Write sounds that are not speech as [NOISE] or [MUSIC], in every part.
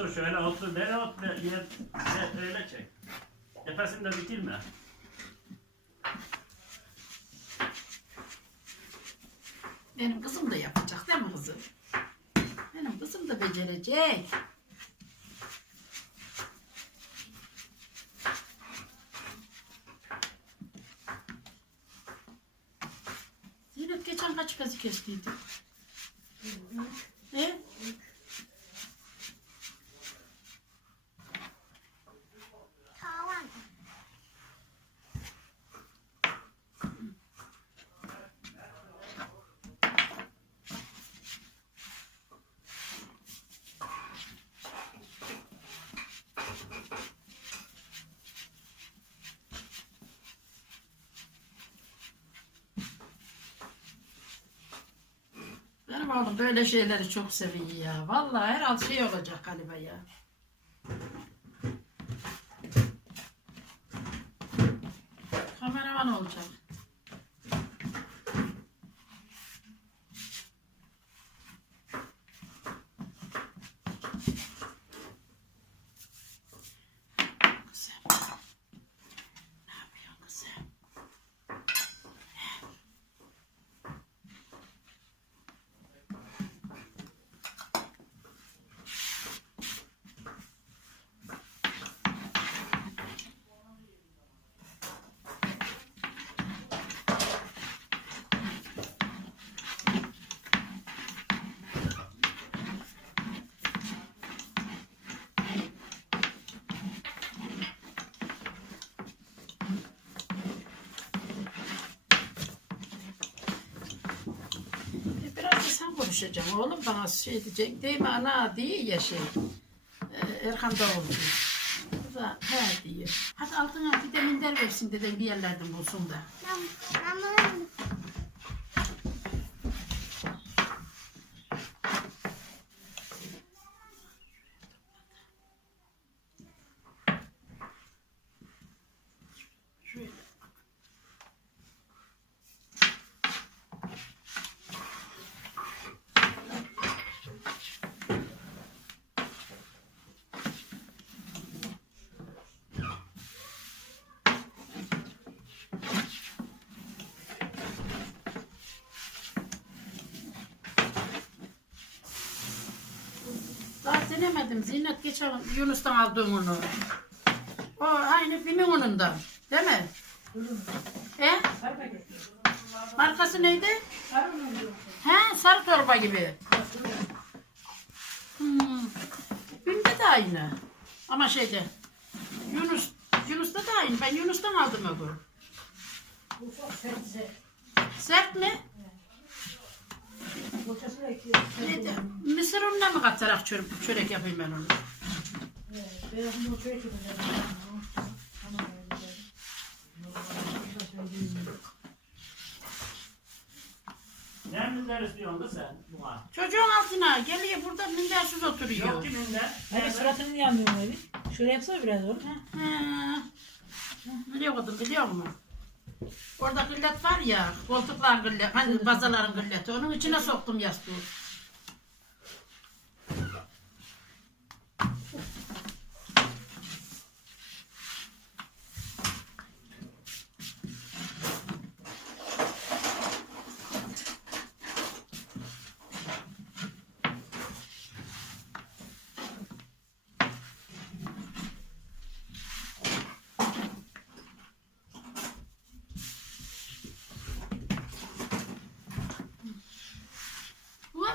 otur şöyle otur. Beni otur. Yer, yer, öyle çek. Nefesini de bitirme. Benim kızım da yapacak değil mi kızım? Benim kızım da becerecek. Zeynep geçen kaç kazı kestiydi? Ne? Tamam. Benim oğlum böyle şeyleri çok seviyor ya. Vallahi herhalde şey olacak galiba ya. Kameraman olacak. Kızım. Ne yapıyorsun kızım? E, Biraz konuşacaksın oğlum bana şey diyecek değil mi ana diye ya şey. E, Erkan da oldu. Bu da he diyor. Hadi altına bir de minder versin dedim bir yerlerden bulsun da. Ben, ben bunu Şöyle. Daha denemedim. Zinet geçen Yunus'tan aldığım onu. O aynı filmin onundan. Değil mi? He? Markası neydi? He, sarı torba gibi. Hmm. Binde de aynı. Ama şeyde. Yunus, Yunus'ta da aynı. Ben Yunus'tan aldım sebze. Sert mi? Mısır ununa mı katarak çörek, çörek yapayım ben onu? Ne minder istiyorsun kız sen buna? Çocuğun altına geliyor burada mindersiz oturuyor. Yok ki minder. Hani suratını yanmıyor öyle. Şöyle yapsana biraz oğlum. He. Biliyor musun biliyor musun? Orada gıllet var ya, koltukların gıllet, hani bazaların gılleti. Onun içine soktum yastığı.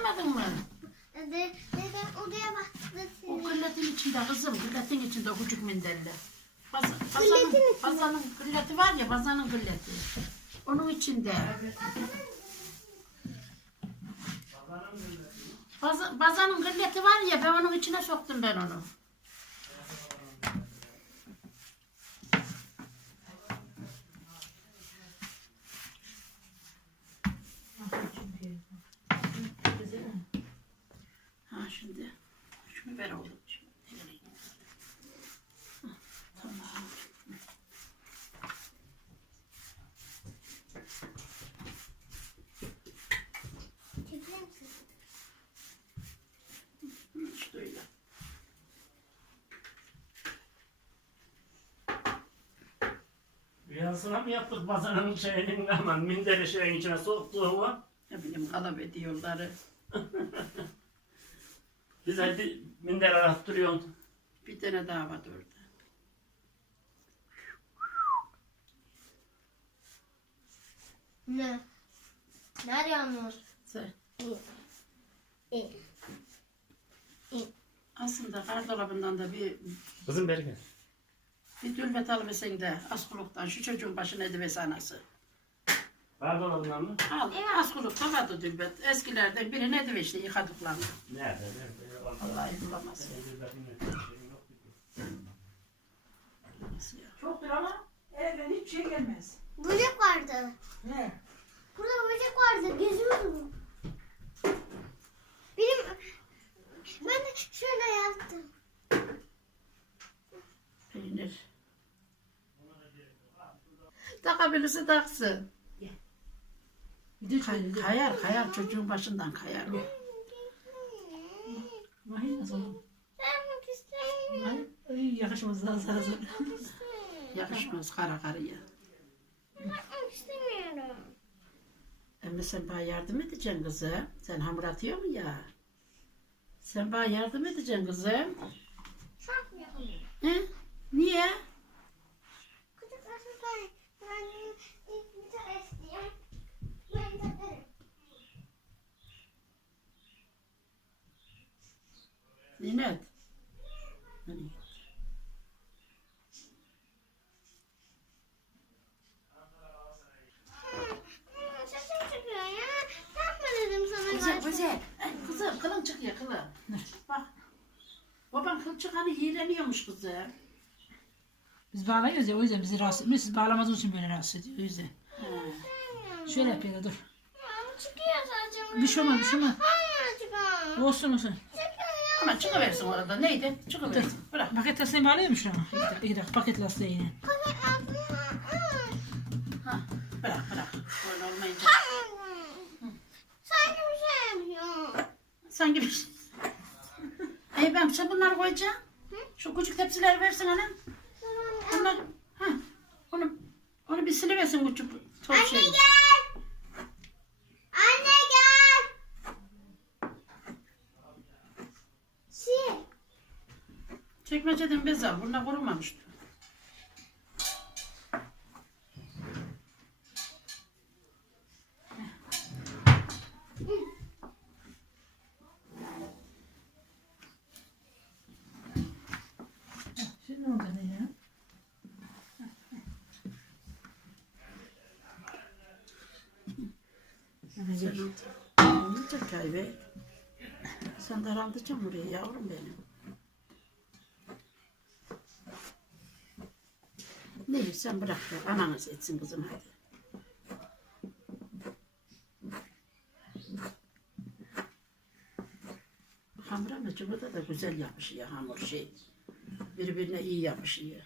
Bulamadın mı? Dede, dede odaya bak. O Dede. gilletin içinde kızım, gilletin içinde küçük minderle. Baz, bazanın, bazanın gilleti var ya, bazanın gilleti. Onun içinde. Baza, bazanın gilleti var ya, ben onun içine soktum ben onu. Ha şimdi, şunu ver oğlum. Şunu vereyim. Hah, Tamam. Çekilir misin? Hı, İşte öyle. Yazısına mı yaptık bazanın şeyinin aman minderi şeyin içine soktuğumu? Ne bileyim kalap ediyorları. [LAUGHS] Bize bir minder arattırıyorsun. Bir tane daha var orada. Ne? Nerede yağmur? Sen- İyi. Aslında gardırobundan da bir Kızım beri gel. Bir dülmet alıversen de askuluktan şu çocuğun başına edivesi anası. Pardon adından mı? Al askulukta vardı dülmet. Eskilerden birini ediverişte yıkadıklarını. Nerede? Nerede? Vallahi bulamaz. Ya? Çoktur ama evden hiçbir şey gelmez. Böcek vardı. Ne? Burada böcek vardı. Geziyordum. Benim ben de şöyle yaptım. Peynir. Takabilirse taksın. Kay- şöyle. kayar kayar çocuğun başından kayar. o. Vay nasıl istemiyorum. Ay, yakışmaz daha zaten. [LAUGHS] Yakışmaz kara karıya. Yapmak istemiyorum. Ama sen bana yardım edeceksin kızım. Sen hamur atıyor mu ya? Sen bana yardım edeceksin kızım. Çok yapıyorum. He? Niye? Küçük nasıl Ben bir tane istiyorum. Ben takarım. Nimet. Hani? Hmm, Sesim çıkıyor ya. Yapma dedim sana. Güzel zaten. güzel. Ay, kızım kılın çıkıyor kılın. Bak. Baban kıl çıkanı iğreniyormuş kızım. Biz bağlayıyoruz ya o yüzden bizi rahatsız etmiyor. Siz bağlamadığınız için böyle rahatsız ediyor o yüzden. He. Şöyle yap ya da dur. Ya, çıkıyor sadece. Bir şey olmaz bir şey olmaz. Hayır çıkıyor. Olsun olsun. Ama çıkıversin orada. Neydi? Çıkıversin. Bırak. Paket lastiğini bağlıyor mu? İki dakika, iki dakika paket lastiğini. Ha, bırak bırak. Böyle olmayınca. Sanki bir şey yapıyor. Sanki bir şey. Ey ben şu bunları koyacağım. Şu küçük tepsileri versin. Tamam. Bunlar. Ha. Onu, onu bir siliversin küçük toz Anne şeyi. gel. Anne gel. Sil. Çekmeceden bez al. Bunlar kurumamıştı. Şimdi oldu ne ya? Sen randıracaksın buraya yavrum benim. Sen bırak da ananız etsin kızım hadi. Hamur ama çubuğda da güzel yapışıyor hamur şey. Birbirine iyi yapışıyor.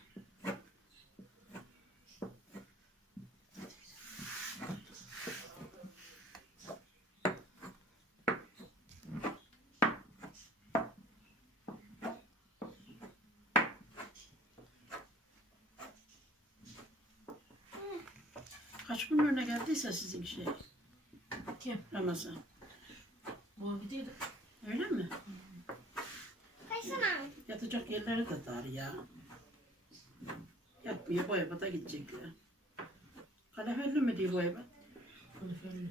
Kaç gün önüne geldiyse sizin şey Kim? Ramazan. Bu gidiyor. Öyle mi? Kaysana. Yatacak yerleri de dar ya. Yatmıyor bu eve de gidecekler. Kalefelli mi diyor bu eve? Kaloriferli.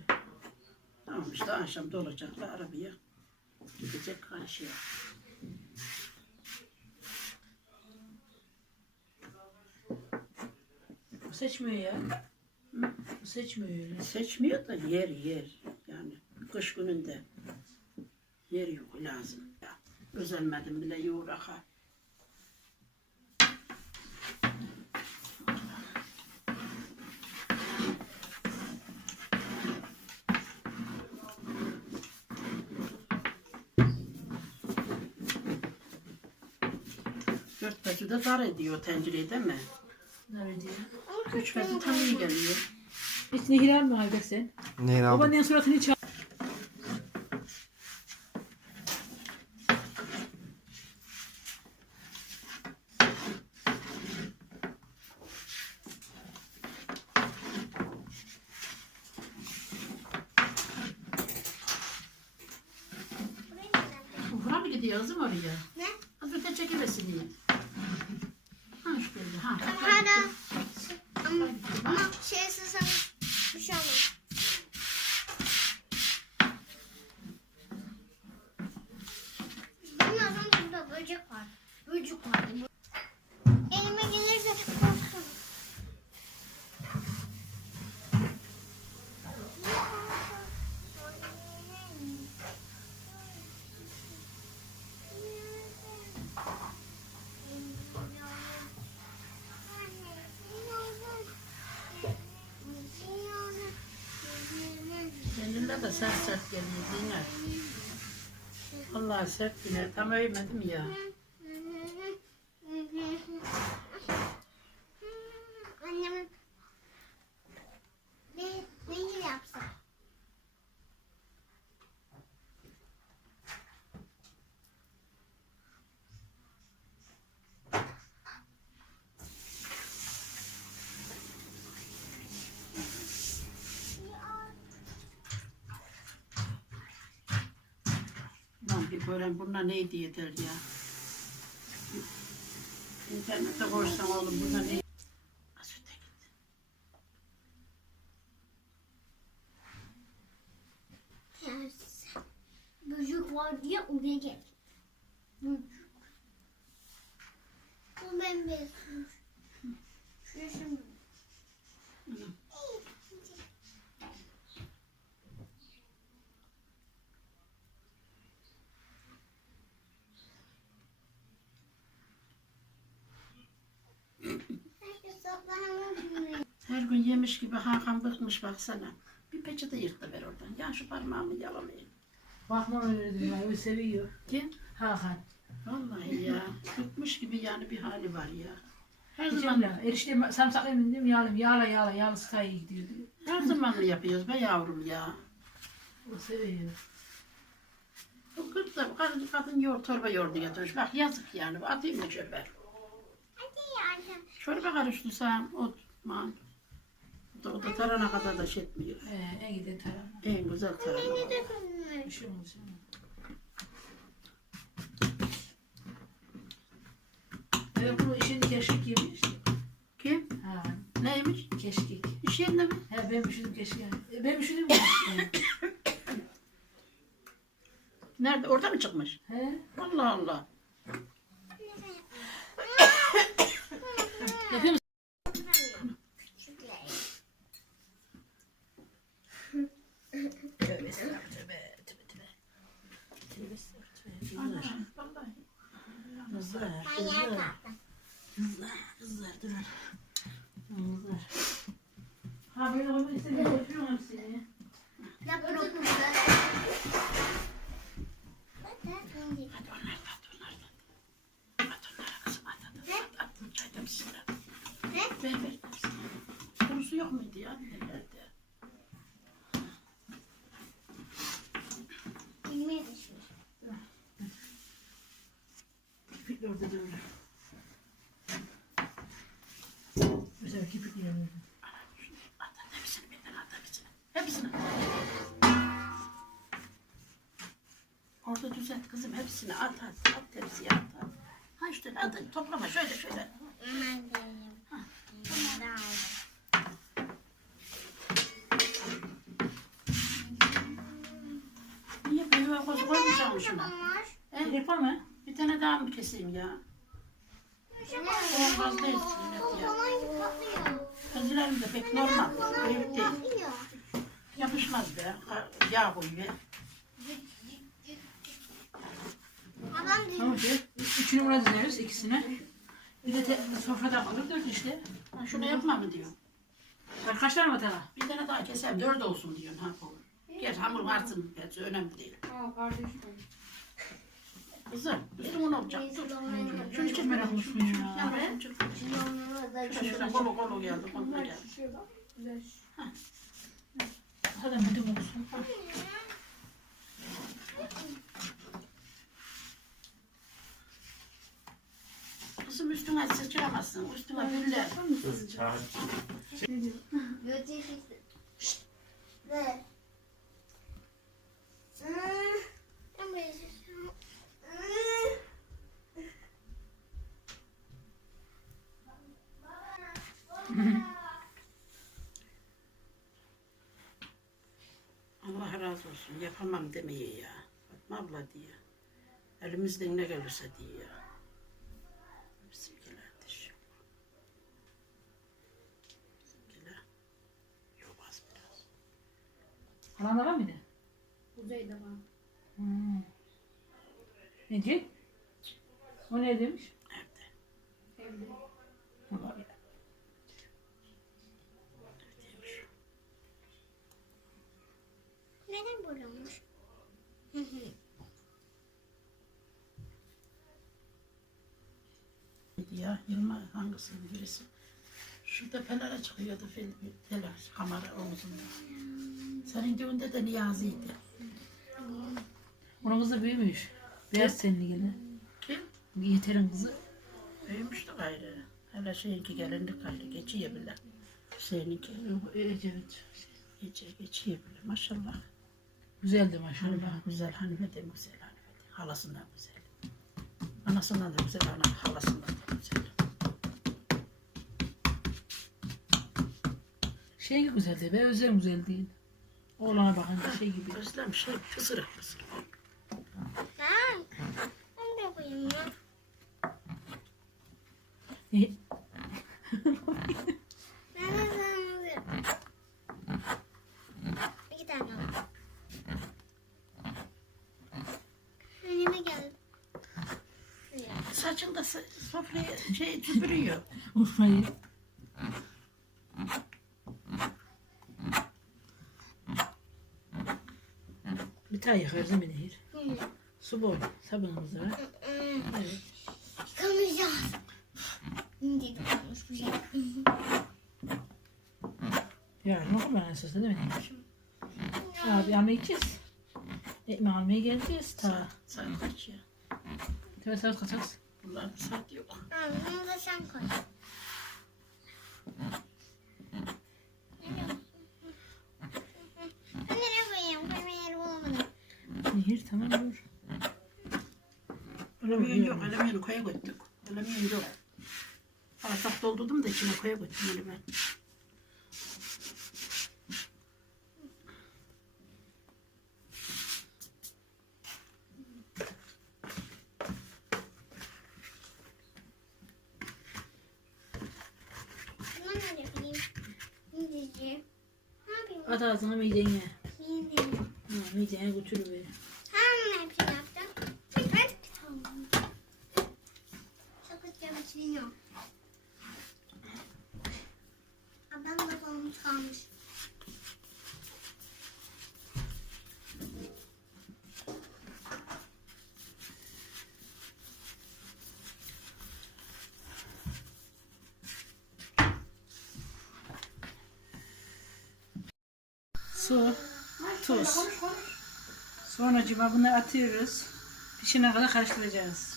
Tamam işte akşam dolacaklar arabaya. Gidecek karşıya. Bu seçmiyor ya. Seçmiyor öyle. Seçmiyor da yer yer. Yani kış gününde yer yok lazım. Ya. Özenmedim bile yoğuraka. Dört bezi de dar ediyor tencereyi değil mi? Nerede diyor? Üç tam iyi geliyor. Biz Nehir mi haldesin? Nehir aldım. Babanın suratını çal. Vura mı gidiyor kızım oraya? Ne? Hazırda çekilmesin diye. Seninle de sert sert geliyor Zeynep. Vallahi sert yine. Tam övmedim ya. Gören buna ne diye der ya. İnternette koysan oğlum buna ne? Böcek var diye oraya gel. Böcek. Bu bembeyaz. Şurası mı? Herkes Her gün yemiş gibi Hakan bıkmış baksana. Bir peçete yırttı ver oradan. Ya şu parmağımı yalamayayım. Bakma öyle diyor. O seviyor. Kim? Hakan. Vallahi ya. Bıkmış gibi yani bir hali var ya. Her zaman, ya. Erişte sarımsaklı emin Yağla yağla yağla yağla stayı gidiyor diyor. her zaman mı yapıyoruz be yavrum ya? O seviyor. Bu kız da kadın, kadın yoğurt, torba yoğurdu getirmiş. Bak yazık yani. Atayım mı çöpe? Hadi. Çorba karıştı sen ot. O da, o da tarana kadar da şey etmiyor. Ee, en giden taraf. En güzel tarana. Dokunmuş? Bir şey olmuş. Evet bu işin keşkek yemiş. Kim? Ha, Neymiş? keşkek. İş yerinde mi? He ben üşüdüm keşke. E, Ben üşüdüm mü? Nerede? Orada mı çıkmış? He? Allah Allah. Yapıyor musun? Kızlar, kızlar, kızlar, kızlar, durun. Kızlar. Ha böyle olmak istemiyorum, yapıyorum hepsini. Yaprak kızı. Hadi onlardan, at onlardan. At onlara kızım, at, at, at. At, at, çayda bismillah. Ne? Ver, ver. Kurusu yok muydu ya? Nerede? Yemeğe düşmüş. Kipik de orada durur. Mesela kipik yiyorum. At, at, hepsini birden at, hepsini. Hepsini. Orada düzelt kızım, hepsini at, at. At tepsiye at, at. Ha işte, at, toplama şöyle şöyle. Hemen geleyim. Aldım. Niye böyle koz koymayacağım şuna? Var mı? Bir tane daha mı keseyim ya? Olmaz değil. Kapıyor. Kendilerim de pek normal. Büyük değil. Yapışmaz be. Yağ koy be. Adam Tamam ki. Üçünü buna dizeriz ikisine. Bir de te- sofrada kalır dört işte. Ha, Şunu yapma mı diyor. Bak kaç tane var? Bir tane daha keselim. Dört olsun diyorsun. Ha, olur. Gel hamur artsın. Hepsi önemli değil. Kızım üstüne ne olacak? Dur. Şunu çek. merak çek. ya. Şöyle şöyle kolu kolu geldi. Kolu geldi. Hadi müdüm olsun. Ağzına sıçramazsın. Üstüme güller. Ne? Allah razı olsun. Yapamam demiyor ya. Fatma abla diyor. Elimizden ne gelirse diyor ya. Halan da var mıydı? Kuzeyde var. Hmm. Ne diyor? O ne demiş? Evde. Evde. Allah bilir. Neden böyle olmuş? Ya Yılmaz hangisi birisi? Şurada penara çıkıyordu telaş, kamera omuzunda. Senin düğünde de Niyazi'ydi. Onun kızı büyümüş. Beyaz tenli gene. Kim? Yeter'in kızı. Büyümüştü gayrı. Hele şeyinki gelinlik gayrı. Geçiyor bile. Seninki. Ecevit. Gece geçiyor bile. Maşallah. Güzeldi maşallah. Hanife güzel. Hanife de güzel. Hanife de. Halasından güzel. Anasından da güzel. Ana, halasından da güzel. Şey güzeldi be, Özlem güzel değil. Oğlana bakınca şey gibi. Özlem şey pısırık pısırık. Ha? Ben de koyayım ya. E, Ben alıyorum. İki tane al. Önüme gel. Şuraya. Saçında sa- sofraya şey tüpürüyor. Urfa'yı. Tane yakarız değil mi Nehir? Su bol. Sabunumuz var. Evet. Yıkamayacağız. Şimdi yıkamış. Yarın esası değil mi Nehir? Abi almaya gideceğiz. Ekmek almaya geleceğiz. Ta. Saat kaç ya? Tabii saat kaçacağız. Bunlar bir saat yok. Bunu da sen koy. Ben nereye koyayım? Koyma yeri bulamadım. Nehir tamam dur. Ölemeyen yok. Ölemeyeni koya götürdük. Ölemeyen yok. Artak doldurdum da içine koya? Ne yapayım? At ağzına midene. Yiyeyim. Ha, midene götürüver. Tamam hepsini yaptım. Evet. Tamam. Sakız yapışını yok. Ablam da kolumuz kalmış. Su, tuz. Cıva bunu atıyoruz. Pişene kadar karıştıracağız.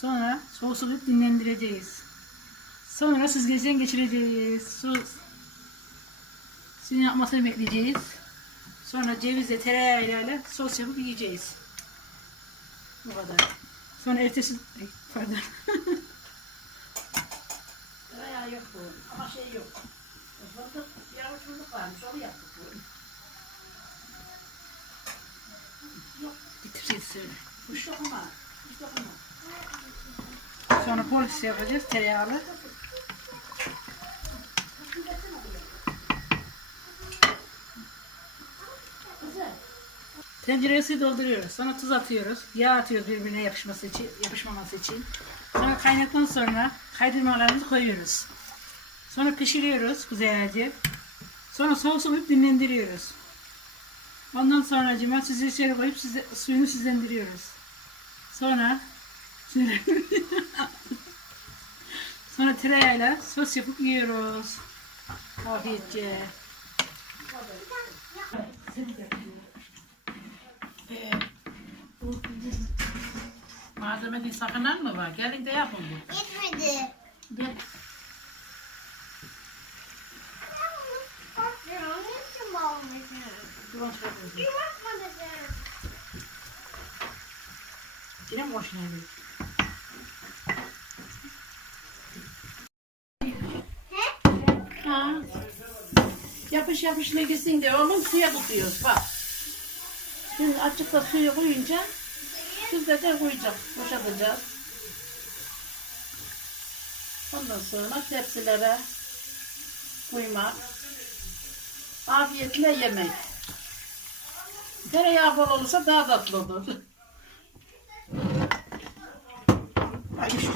Sonra soğuk dinlendireceğiz. Sonra süzgecden geçireceğiz. Su, suyun yapmasını bekleyeceğiz. Sonra cevizle tereyağıyla sos yapıp yiyeceğiz. Bu kadar. Sonra ertesi... Ay, pardon. [LAUGHS] Tereyağı yok bu. Ama şey yok. Fındık, yavru fındık varmış. Onu yaptık bu. Sonra. Kuş yok ama. Kuş. Sonra polis yapacağız tereyağlı. Tencereye suyu dolduruyoruz. Sonra tuz atıyoruz. Yağ atıyoruz birbirine yapışması için, yapışmaması için. Sonra kaynattıktan sonra kaydırmalarımızı koyuyoruz. Sonra pişiriyoruz güzelce. Sonra soğuk dinlendiriyoruz. Ondan sonra cima süzgeçleri koyup size, suyunu süzlendiriyoruz. Sonra [LAUGHS] sonra tereyağıyla sos yapıp yiyoruz. Afiyetçe. Ee, malzemede sakınan mı var? Gelin de yapın bu. Yetmedi. Gel. Korkuyorum. Ne için Duvan çıkartıyorsun. Yapma dedim. Yine mi yedin? He? Yapış yapışla gitsin diye oğlum suya tutuyoruz bak. Şimdi açıkta suyu koyunca süzece koyacak, boşaltacağız. Ondan sonra tepsilere koymak. Afiyetle yemek. Tereyağı bol olursa daha tatlı olur. Ay şu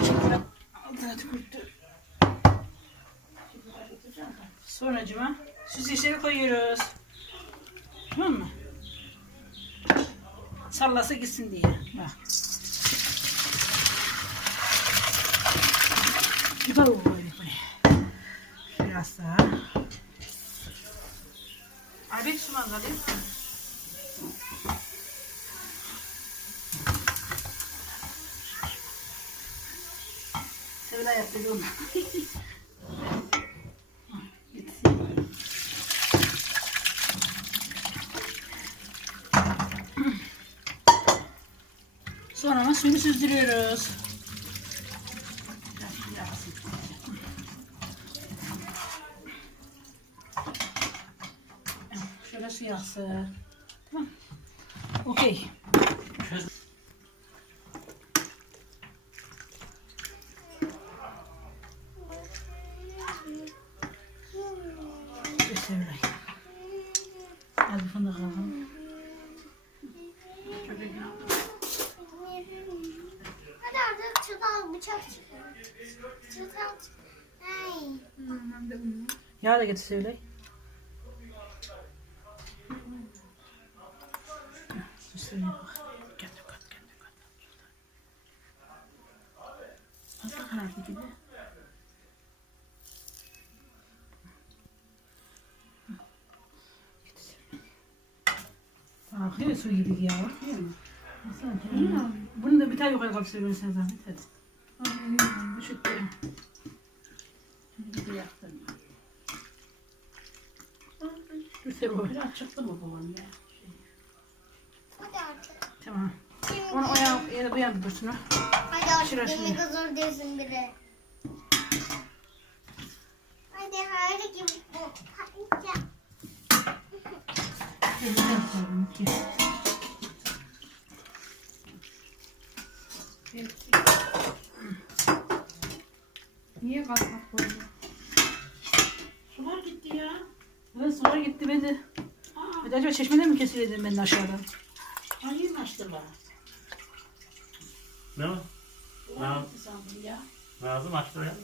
altına tükürdü. Sonracıma süzgeçleri koyuyoruz. Tamam mı? Sallası gitsin diye. Bak. Böyle. Biraz daha. Abi su mandalı. Sevilay yaptı onu. Sonra suyunu süzdürüyoruz. Şöyle su yaksın. Tamam. Okey. Sevilay. Hadi fındık alalım. Hadi artık Ay. Yağ da getir Sevilay. Üstüne bak. Kendi kat, kendi kat. Fazla karardı gibi. Akıyor su gibi ya. Bunu da bir tane yukarı kalk Sevilay sen zahmet hadi. Düşük değil. Bir yaktım. Dur Sevilay. Biraz çıktı mı bu ya? Hadi artık. Tamam. Onu o yan, ya bu yan dursun ha. Hadi artık şuraya. yemek hazır değilsin biri. Hadi hadi gibi. Hadi. Sevilay koyalım ki. Niye kalkmak koydu? Sular gitti ya. Evet sular gitti ben de. Aa, Bir de acaba çeşmeden mi kesileydim ben de aşağıdan? ayı açtılar. Ne o? Sular gitti sandım ya. Lazım açtı ya.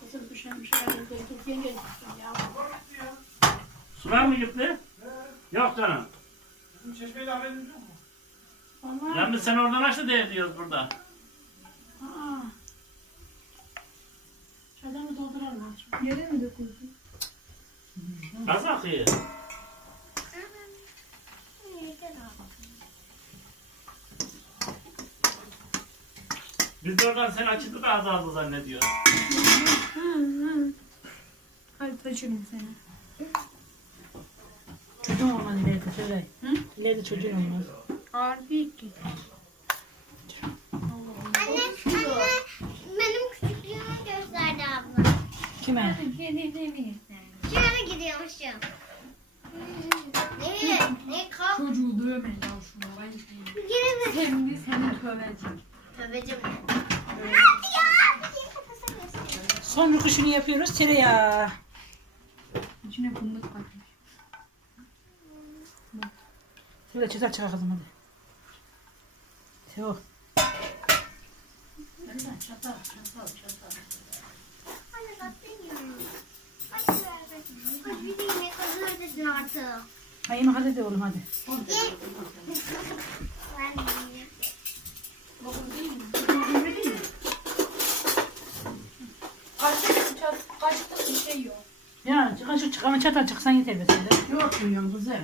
Kızım bir şeyler götürüp yenge ya. Sular mı gitti? Yok canım. Vallahi. Yalnız sen oradan açtı diye diyoruz burada. Aa. Çadırı dolduralım. Yere mi döküldü? Az akıyor. Biz de oradan sen açıldı da az az zannediyor. Hadi taşırım seni. Çocuğun olmaz ileride söyle. Hı? İleride çocuğun olmaz. Ağır değil ki. Anne, anne benim küçüklüğümü gösterdi abla. Kime? Şöyle gidiyormuşum. Ne? Ne kalk? Çocuğu dövme ya şuna. Ben Geri mi? Kendi seni tövecek. Kafasına göster. Son rüküşünü yapıyoruz. Tereyağı. İçine fındık katmış. Şöyle çatal çıkar kızım hadi. Teo. Çatal, çatal, çatal. Hadi bak benim. Hadi ver be. Hadi bir de yemek hazır desin artık. Ha yemek hadi de oğlum hadi. Kaçta bir şey yok. Ya çıkan şu çıkan çatal çıksan yeter be sen de. Yok duyuyorum kızım.